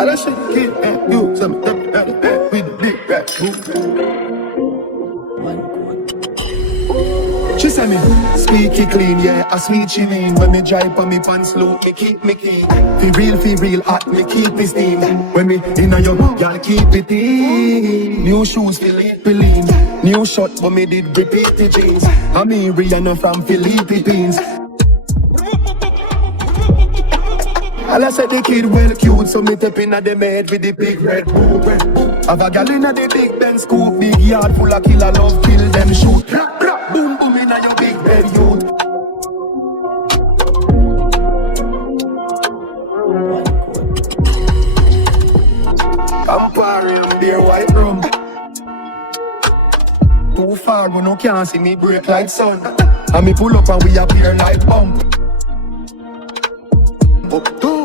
I don't shake it and you, some with the big rap. She say me, squeaky clean, yeah, a sweet she mean. When me drive on me pants low, me keep me clean. Feel real hot, me keep me steam. When me inna your y'all keep it in. New shoes, Philippine. New shot, but me did repeat the jeans. I mean Rihanna from Philippines. All I said the kid well cute, so me tap inna the bed with the big red boot. Have a gal inna the big Benz scoop, big yard full of killer love, kill them shoot. Boom boom inna your big bed youth. Camparium, beer white rum. Too far, but no can't see me break like sun. And me pull up and we appear like bump. Up to